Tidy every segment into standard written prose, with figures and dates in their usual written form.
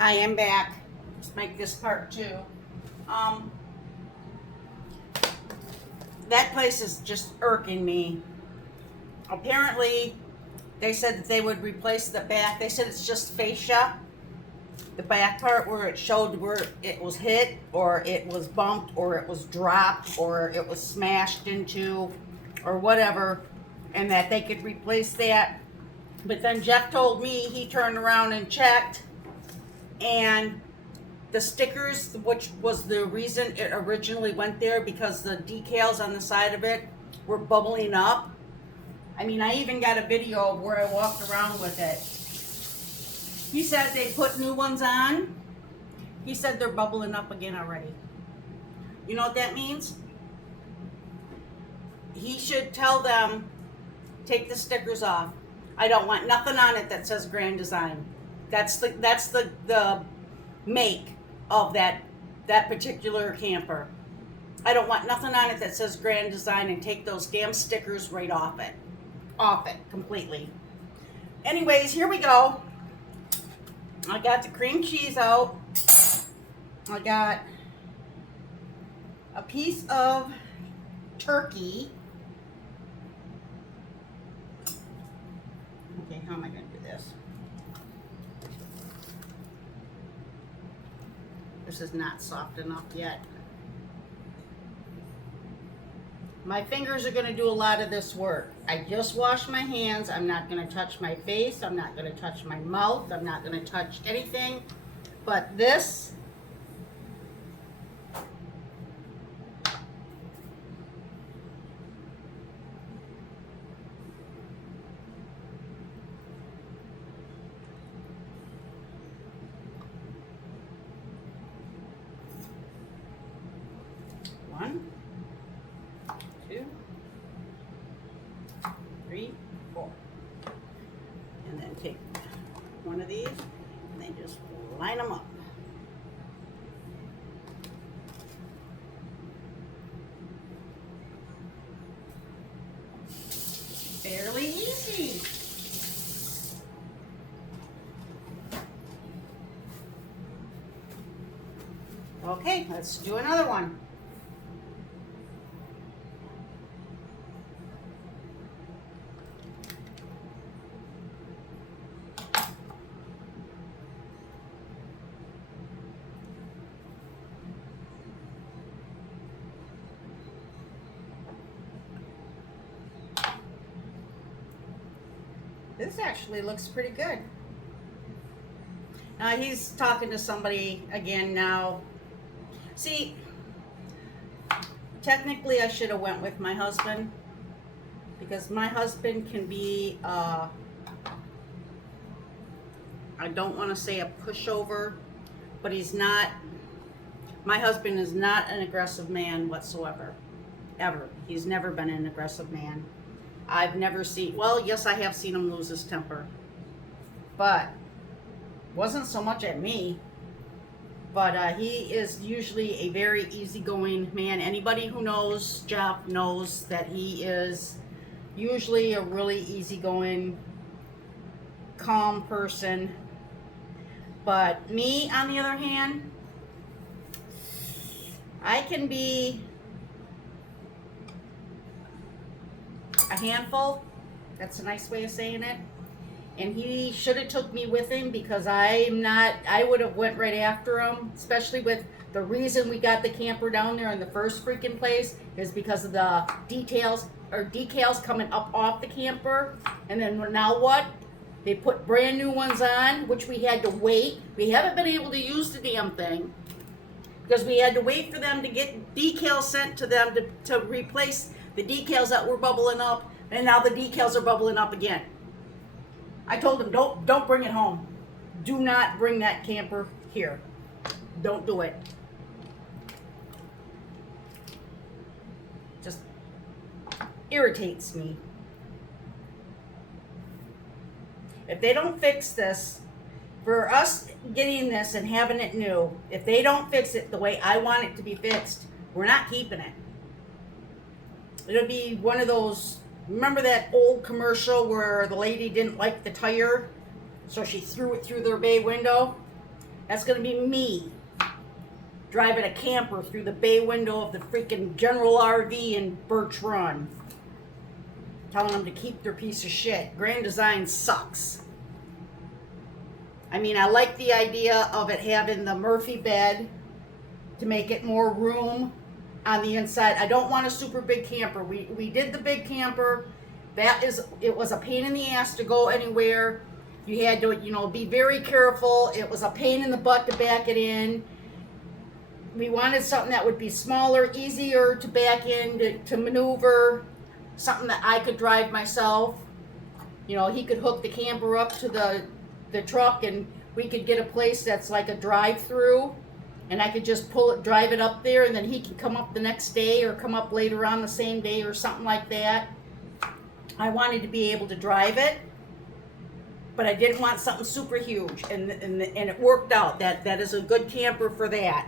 I am back. Let's make this part two. Um, that place is just irking me. Apparently, they said that they would replace the back. They said it's just fascia. The back part where it showed where it was hit, or it was bumped, or it was dropped, or it was smashed into, or whatever, and that they could replace that. But then Jeff told me he turned around and checked, and the stickers, which was the reason it originally went there, because the decals on the side of it were bubbling up. I mean, I even got a video of where I walked around with it. He said they put new ones on. He said they're bubbling up again already. You know what that means? He should tell them, take the stickers off. I don't want nothing on it that says Grand Design. That's the make of that particular camper. I don't want nothing on it that says Grand Design, and take those damn stickers right off it. Off it completely. Anyways, here we go. I got the cream cheese out. I got a piece of turkey. Okay, how am I going to do this? This is not soft enough yet. My fingers are going to do a lot of this work. I just washed my hands. I'm not going to touch my face. I'm not going to touch my mouth. I'm not going to touch anything. But this, one, 2, 3, 4. And then take one of these and then just line them up. Fairly easy. Okay, let's do another one. This actually looks pretty good. Now he's talking to somebody again now. See, technically I should have went with my husband, because my husband can be, I don't want to say a pushover, but he's not, my husband is not an aggressive man whatsoever, ever. He's never been an aggressive man. I've never seen, well, yes, I have seen him lose his temper, but wasn't so much at me. But he is usually a very easygoing man. Anybody who knows Jeff knows that he is usually a really easygoing, calm person. But me, on the other hand, I can be a handful. That's a nice way of saying it. And he should have took me with him, because I would have went right after him, especially with the reason we got the camper down there in the first freaking place is because of the decals coming up off the camper. And then now what? They put brand new ones on, which we had to wait. We haven't been able to use the damn thing because we had to wait for them to get decals sent to them to replace the decals that were bubbling up, and now the decals are bubbling up again. I told them, don't bring it home. Do not bring that camper here. Don't do it. Just irritates me. If they don't fix this, for us getting this and having it new, if they don't fix it the way I want it to be fixed, we're not keeping it. It'll be one of those, remember that old commercial where the lady didn't like the tire, so she threw it through their bay window? That's gonna be me driving a camper through the bay window of the freaking General RV in Birch Run, telling them to keep their piece of shit. Grand Design sucks. I mean, I like the idea of it having the Murphy bed to make it more room on the inside. I don't want a super big camper. We did the big camper. It was a pain in the ass to go anywhere. You had to, be very careful. It was a pain in the butt to back it in. We wanted something that would be smaller, easier to back in, to maneuver, something that I could drive myself. He could hook the camper up to the truck, and we could get a place that's like a drive-through, and I could just drive it up there, and then he can come up the next day or come up later on the same day or something like that. I wanted to be able to drive it, but I didn't want something super huge, and it worked out. That is a good camper for that.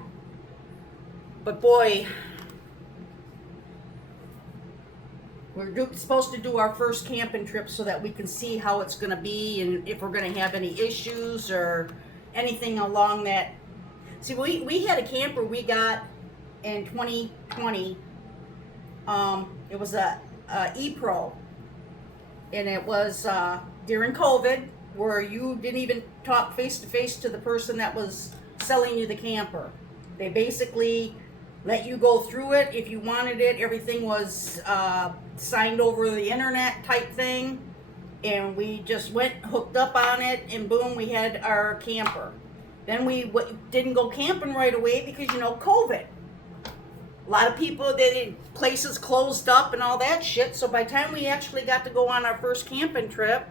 But boy, we're supposed to do our first camping trip so that we can see how it's going to be and if we're going to have any issues or anything along that. See, we had a camper we got in 2020. It was a E-Pro, and it was during COVID, where you didn't even talk face to face to the person that was selling you the camper. They basically let you go through it if you wanted it. Everything was signed over the internet type thing, and we just went hooked up on it, and boom, we had our camper. Then we didn't go camping right away because COVID. A lot of people, places closed up and all that shit. So by the time we actually got to go on our first camping trip,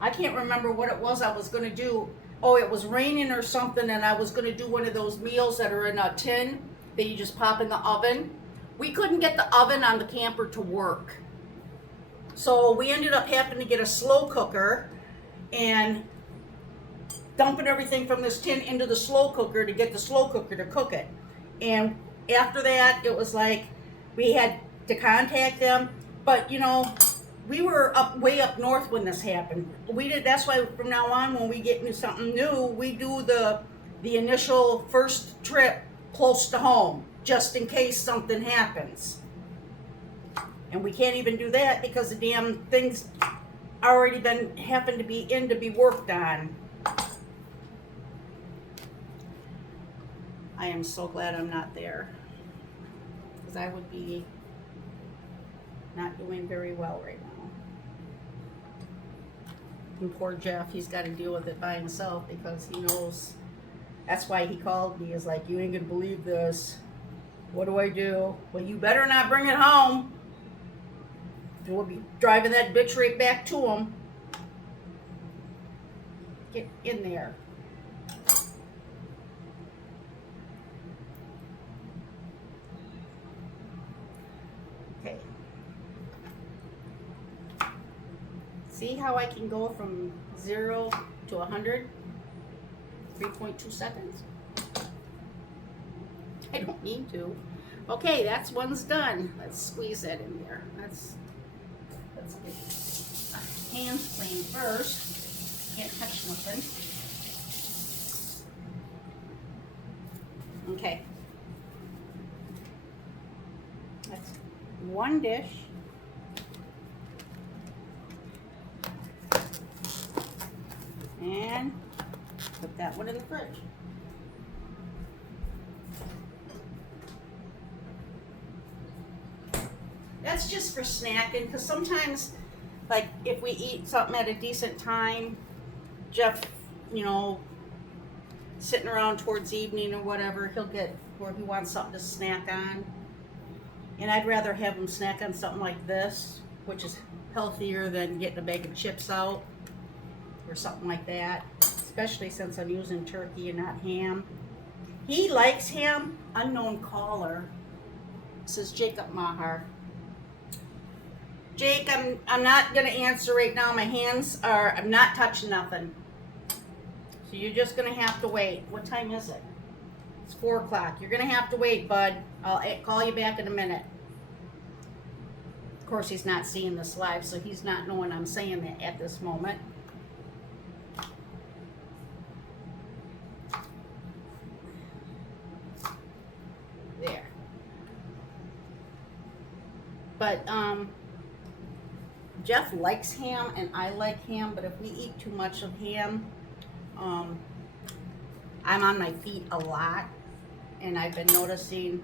I can't remember what it was I was going to do. Oh, it was raining or something, and I was going to do one of those meals that are in a tin that you just pop in the oven. We couldn't get the oven on the camper to work. So we ended up having to get a slow cooker and dumping everything from this tin into the slow cooker to get the slow cooker to cook it. And after that, it was like we had to contact them. But we were way up north when this happened. That's why from now on, when we get into something new, we do the initial first trip close to home, just in case something happens. And we can't even do that because the damn thing's already happened to be worked on. I am so glad I'm not there, because I would be not doing very well right now. And poor Jeff, he's got to deal with it by himself because he knows. That's why he called me. Is like, you ain't gonna believe this. What do I do? Well, you better not bring it home. We'll be driving that bitch right back to him. Get in there. Okay. See how I can go from 0 to 100? 3.2 seconds. I don't need to. Okay, that's one's done. Let's squeeze that in there. Let's get our hands clean first. Can't touch nothing. Okay. That's one dish. And put that one in the fridge. That's just for snacking, because sometimes, like, if we eat something at a decent time, Jeff, sitting around towards evening or whatever, he'll get where he wants something to snack on. And I'd rather have him snack on something like this, which is healthier than getting a bag of chips out or something like that, especially since I'm using turkey and not ham. He likes ham. Unknown caller. This is Jacob Maher. Jake, I'm not going to answer right now. I'm not touching nothing. So you're just going to have to wait. What time is it? It's 4 o'clock. You're going to have to wait, bud. I'll call you back in a minute. Of course, he's not seeing this live, so he's not knowing I'm saying that at this moment. But Jeff likes ham and I like ham, but if we eat too much of ham, I'm on my feet a lot, and I've been noticing,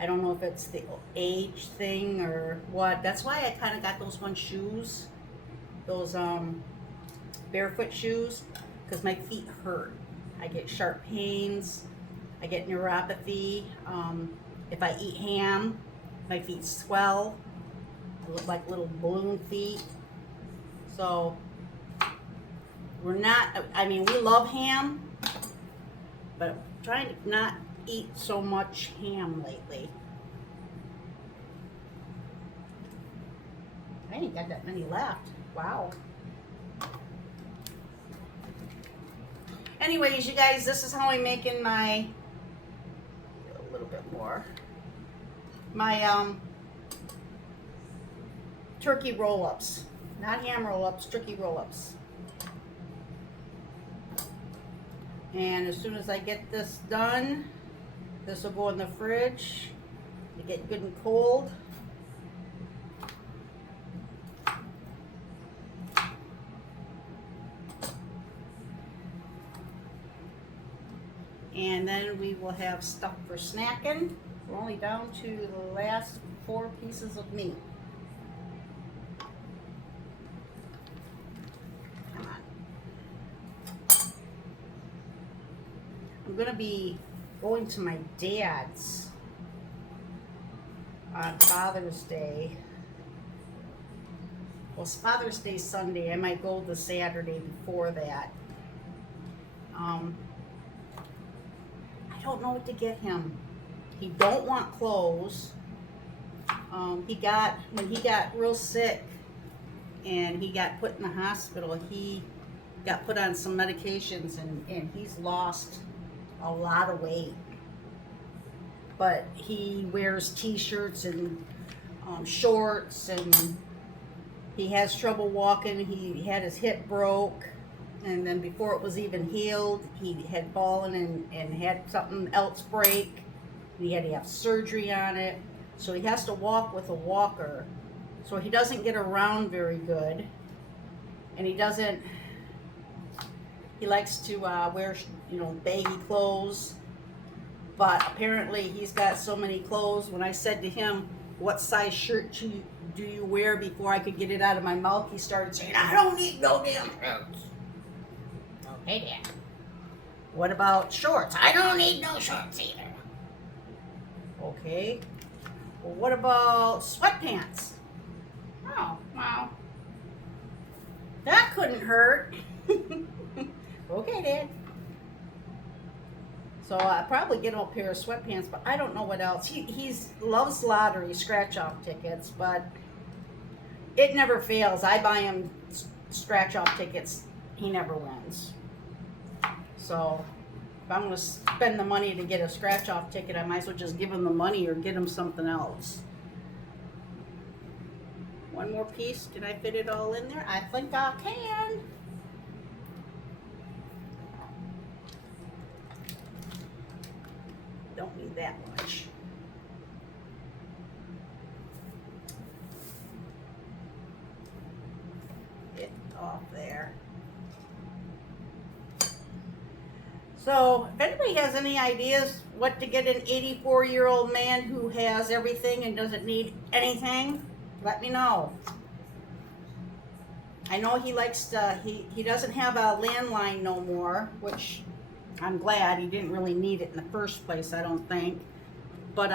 I don't know if it's the age thing or what. That's why I kind of got those shoes, those barefoot shoes, because my feet hurt. I get sharp pains, I get neuropathy. If I eat ham, my feet swell. I look like little balloon feet. So we're not, I mean, we love ham, but I'm trying to not eat so much ham lately. I ain't got that many left. Wow. Anyways, you guys, this is how I'm making my, a little bit more, my turkey roll-ups. Not ham roll-ups, turkey roll-ups. And as soon as I get this done, this will go in the fridge to get good and cold. And then we will have stuff for snacking. We're only down to the last 4 pieces of meat. Come on. I'm gonna be going to my dad's on Father's Day. Well, it's Father's Day Sunday. I might go the Saturday before that. I don't know what to get him. He don't want clothes. When he got real sick and he got put in the hospital, he got put on some medications and he's lost a lot of weight. But he wears t-shirts and shorts, and he has trouble walking. He had his hip broke, and then before it was even healed, he had fallen and had something else break. He had to have surgery on it, so he has to walk with a walker. So he doesn't get around very good, and he likes to wear, baggy clothes. But apparently he's got so many clothes. When I said to him, what size shirt do you wear, before I could get it out of my mouth, he started saying, I don't need no damn shirts. Okay, Dad. What about shorts? I don't need no shorts either. Okay. Well, what about sweatpants? Oh, wow. That couldn't hurt. Okay, Dad. So I'll probably get him a pair of sweatpants, but I don't know what else. He loves lottery, scratch-off tickets, but it never fails. I buy him scratch-off tickets. He never wins. So if I'm going to spend the money to get a scratch-off ticket, I might as well just give him the money or get him something else. One more piece. Can I fit it all in there? I think I can. Don't need that much. Get off there. So, if anybody has any ideas what to get an 84-year-old man who has everything and doesn't need anything, let me know. I know he likes to, he doesn't have a landline no more, which I'm glad. He didn't really need it in the first place, I don't think. But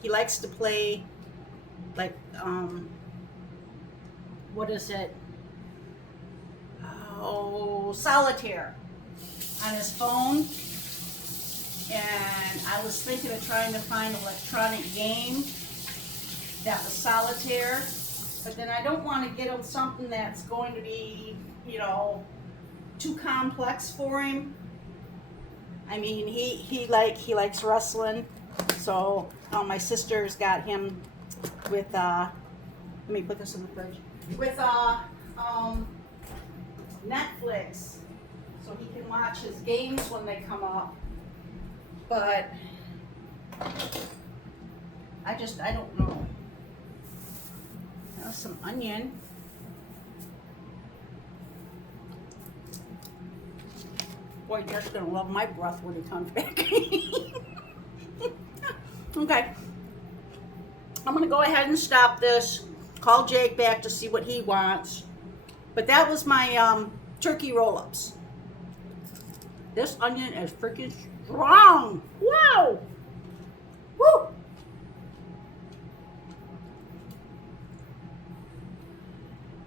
he likes to play, like, what is it? Oh, solitaire on his phone. And I was thinking of trying to find an electronic game that was solitaire. But then I don't want to get him something that's going to be, too complex for him. I mean, he likes wrestling, so my sister's got him with let me put this in the fridge, with Netflix, so he can watch his games when they come up. But I don't know. Now some onion. Boy, Jeff's gonna love my breath when he comes back. Okay. I'm gonna go ahead and stop this. Call Jake back to see what he wants. But that was my turkey roll-ups. This onion is freaking strong. Wow. Woo.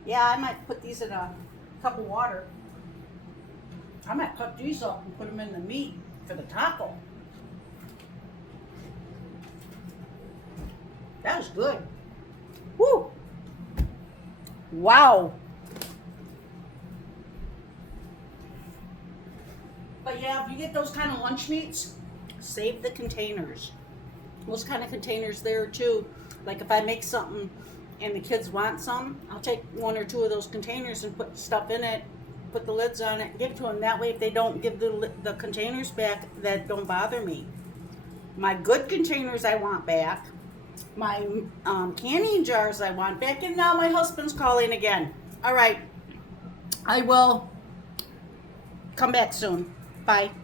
Yeah, I might put these in a cup of water. I might cut these up and put them in the meat for the taco. That was good. Woo! Wow. But yeah, if you get those kind of lunch meats, save the containers. Those kind of containers there too. Like if I make something and the kids want some, I'll take 1 or 2 of those containers and put stuff in it, put the lids on it, and give it to them. That way if they don't give the containers back, that don't bother me. My good containers I want back. My canning jars I want back. And now my husband's calling again. All right. I will come back soon. Bye.